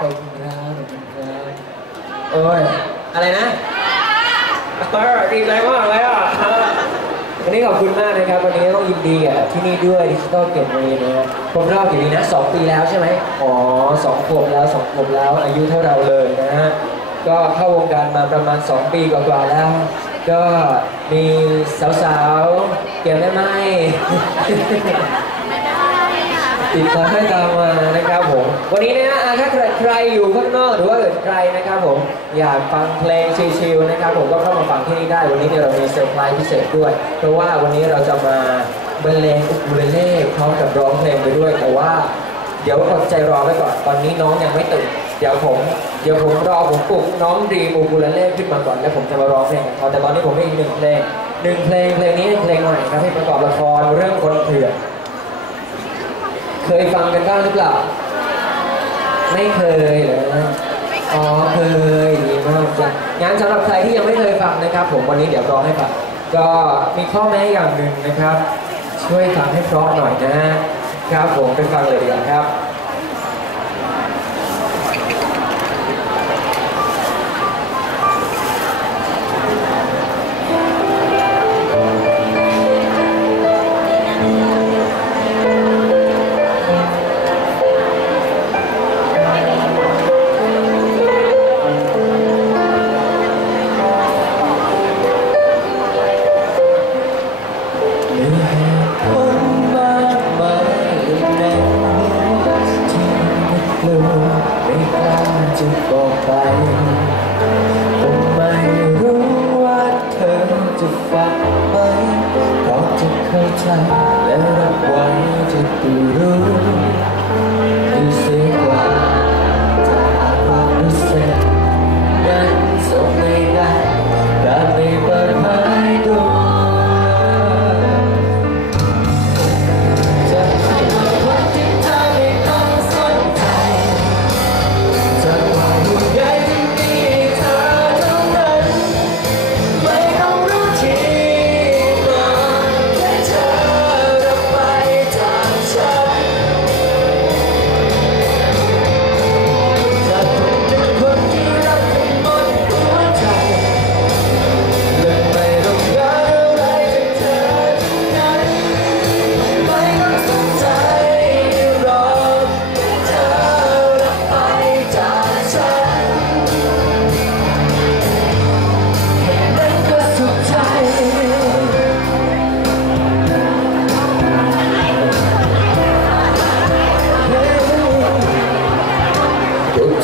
ขอบคุณครับขอบคุณครับโอ้ยอะไรนะเออดีใจมากเลยอะวันนี้ขอบคุณมากนะครับ วันนี้ต้องยินดีกับที่นี่ด้วยดิจิตอลเกตเวย์นะฮะผมรอบอยู่นี้นะสองปีแล้วใช่ไหมอ๋อสองขวบแล้วสองขวบแล้ว อายุเท่าเราเลยนะฮะก็เข้าวงการมาประมาณ 2 ปีกว่าๆแล้ว ก็มีสาวๆ เกี่ยวได้ไหม ติดตามให้ตามมานะครับผม วันนี้นะฮะอ่าถ้าใครอยู่ข้างนอกหรือว่าเกิดใครนะครับผม อยากฟังเพลงชิลๆนะครับผมก็เข้ามาฟังที่นี่ได้ วันนี้เนี่ยเรามีเซอร์ไพรส์พิเศษด้วย เพราะว่าวันนี้เราจะมาบรรเลงอุคูเลเล่พร้อมกับร้องเพลงไปด้วย แต่ว่าเดี๋ยวอดใจรอไว้ก่อน ตอนนี้น้องยังไม่ตื่น เดี๋ยวผม เดี๋ยวผมรอผมปลุกน้องดีมูบูลเล่ขึ้นมาก่อนแล้วผมจะมาร้องเพลงเขาแต่ตอนนี้ผมมีอีกหนึ่งเพลงหนึ่งเพลงเพลงนี้เป็นเพลงใหม่ครับที่ประกอบละครเรื่องคนเถื่อน เคยฟังกันบ้างหรือเปล่า ไม่เคยเหรออ๋อเคยดีมากจ้ะงั้นสำหรับใครที่ยังไม่เคยฟังนะครับ ผมวันนี้เดี๋ยวร้องให้ฟังก็มีข้อแม้อย่างหนึ่งนะครับ ช่วยฟังให้เพราะหน่อยนะฮะครับผมไปฟังเลยดีกว่าครับ จะฟังไหมเพราะจะเข้าใจ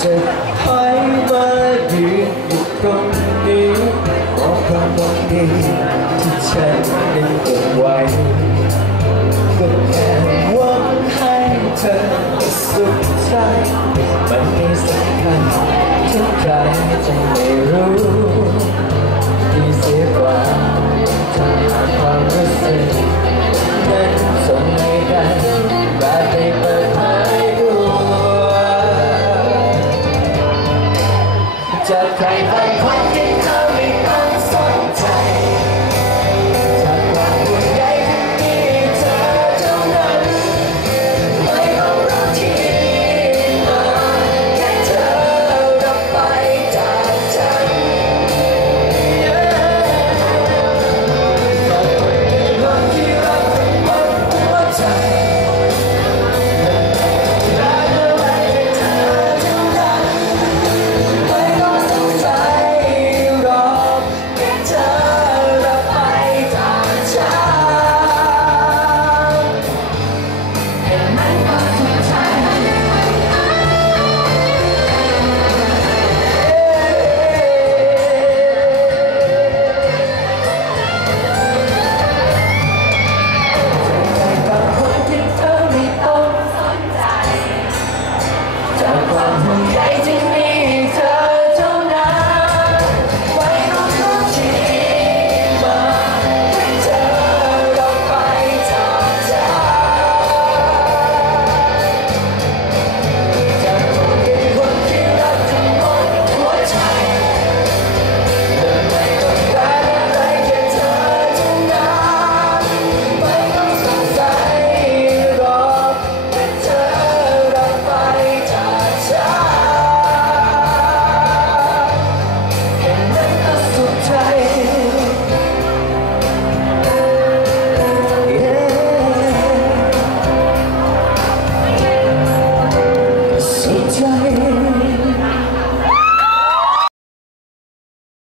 จะให้มายืนอยู่ตรงนี้ขอความหวังดีที่ฉันได้เก็บไว้